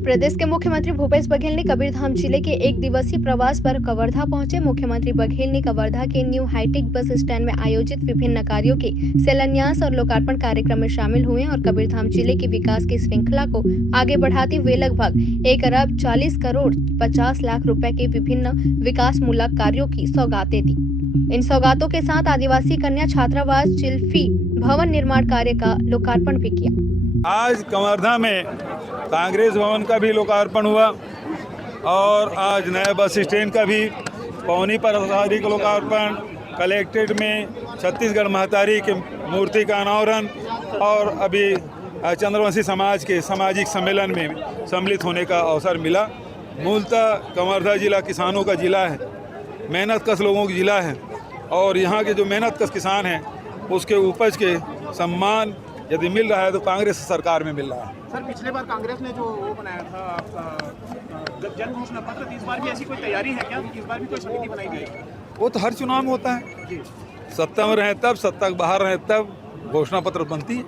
प्रदेश के मुख्यमंत्री भूपेश बघेल ने कबीरधाम जिले के एक दिवसीय प्रवास पर कवर्धा पहुंचे। मुख्यमंत्री बघेल ने कवर्धा के न्यू हाईटेक बस स्टैंड में आयोजित विभिन्न कार्यों के शिलान्यास और लोकार्पण कार्यक्रम में शामिल हुए और कबीरधाम जिले के विकास की श्रृंखला को आगे बढ़ाते हुए लगभग 1,40,50,00,000 रुपए के विभिन्न विकासमूलक कार्यों की सौगातें दी। इन सौगातों के साथ आदिवासी कन्या छात्रावास चिल्फी भवन निर्माण कार्य का लोकार्पण भी किया। आज कवर्धा में कांग्रेस भवन का भी लोकार्पण हुआ और आज नए बस स्टैंड का भी, पौनी परसारी का लोकार्पण, कलेक्ट्रेट में छत्तीसगढ़ महतारी की मूर्ति का अनावरण और अभी चंद्रवंशी समाज के सामाजिक सम्मेलन में सम्मिलित होने का अवसर मिला। मूलतः कवर्धा जिला किसानों का जिला है, मेहनत कश लोगों की जिला है और यहाँ के जो मेहनत कश किसान हैं उसके उपज के सम्मान यदि मिल रहा है तो कांग्रेस सरकार में मिल रहा है। सर, पिछले बार कांग्रेस ने जो वो बनाया था आपका जन घोषणा पत्र, तो इस बार भी ऐसी कोई तैयारी है क्या? इस बार भी कोई समिति बनाई जाएगी? वो तो हर चुनाव में होता है, सत्ता में रहे तब, सत्ता के बाहर रहे तब घोषणा पत्र बनती है।